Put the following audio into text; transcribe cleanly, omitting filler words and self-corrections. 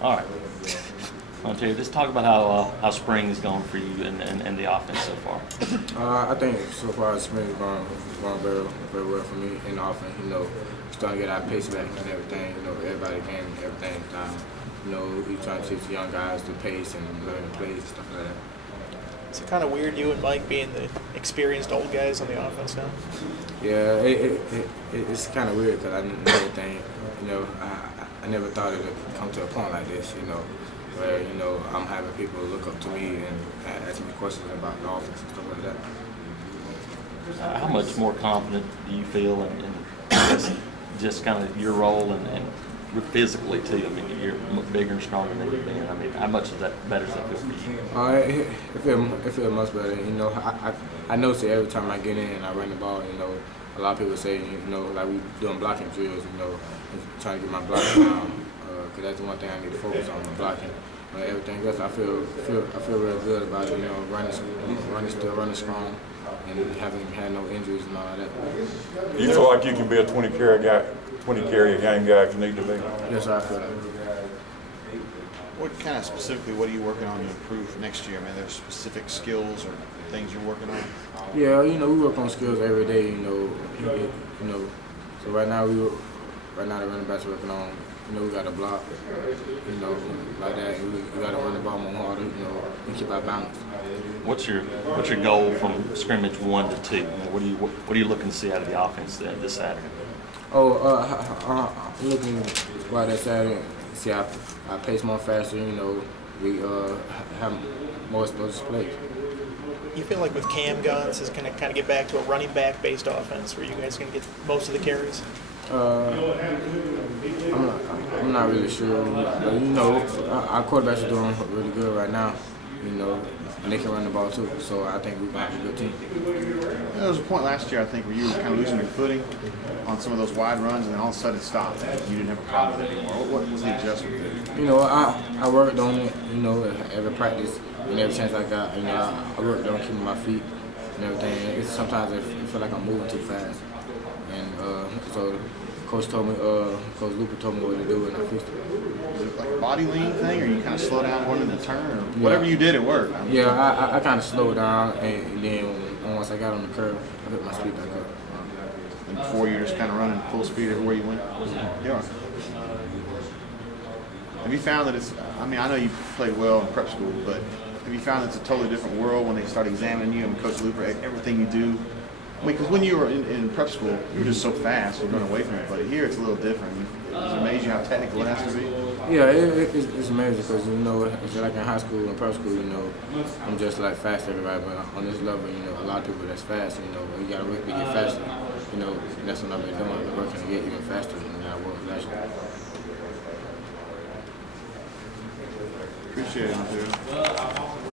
All right. Terry, just talk about how spring is going for you and the offense so far. I think so far spring is going very well for me in the offense. You know, starting to get our pace back and everything. You know, everybody can everything down. You know, we trying to teach young guys the pace and learn the plays and stuff like that. Is it kind of weird you and Mike being the experienced old guys on the offense now? Yeah, it's kind of weird because I never think, you know, I never thought it would come to a point like this, you know, where, you know, I'm having people look up to me and ask me questions about the offense and stuff like that. How much more confident do you feel in just kind of your role and physically too? I mean, you're bigger and stronger than you've been. I mean, how much is that better does that feel for you? It feels much better. You know, I notice it every time I get in and I run the ball. You know, a lot of people say, you know, like we doing blocking drills. You know, trying to get my blocking down because that's the one thing I need to focus on, the blocking. But everything else, I feel real good about it. You know, running strong, and haven't had no injuries and all of that. You feel like you can be a 20 carry a game guy if you need to be? Yes, sir, I feel that. What kind of specifically, what are you working on to improve for next year? I mean, are there specific skills or things you're working on? Yeah, you know, we work on skills every day. You know. So right now the running backs working on. You know, we got to block. You know, like that. We got to run the ball more harder. You know, and keep our balance. What's your goal from scrimmage 1 to 2? I mean, what are you looking to see out of the offense this Saturday? I'm looking while that Saturday, see our pace more faster. You know, we have more explosive plays. You feel like with Cam Guns is going to kind of get back to a running back based offense where you guys are going to get most of the carries? I'm not really sure, but you know, our quarterbacks are doing really good right now. You know, and they can run the ball too. So I think we're going to have a good team. There was a point last year, I think, where you were kind of losing your footing on some of those wide runs, and then all of a sudden it stopped. You didn't have a problem with it anymore. What was the adjustment there? You know, I worked on it. You know, every practice and every chance I got. You know, I worked on keeping my feet and everything. Sometimes I feel like I'm moving too fast, and so Coach Luper told me what to do, and I fixed it. Was it like a body lean thing, or you kind of slow down going into the turn, or whatever you did, it worked? Yeah, I kind of slowed down, and then once I got on the curve, I put my speed back up. And before you were just kind of running full speed everywhere you went? Yeah. Have you found that it's, I mean, I know you played well in prep school, but have you found it's a totally different world when they start examining you and Coach Luper, everything you do? I mean, because when you were in prep school, you were just so fast, you're going away from everybody. Here, it's a little different. It's amazing how technical it has to be. Yeah, it's amazing because, you know, it's like in high school and prep school, you know, I'm just like fast everybody, but on this level, you know, a lot of people that's fast, you know, you got to work to get faster. You know, and that's what I've been doing. I've been working to get even faster than I was last year. Appreciate it, dude.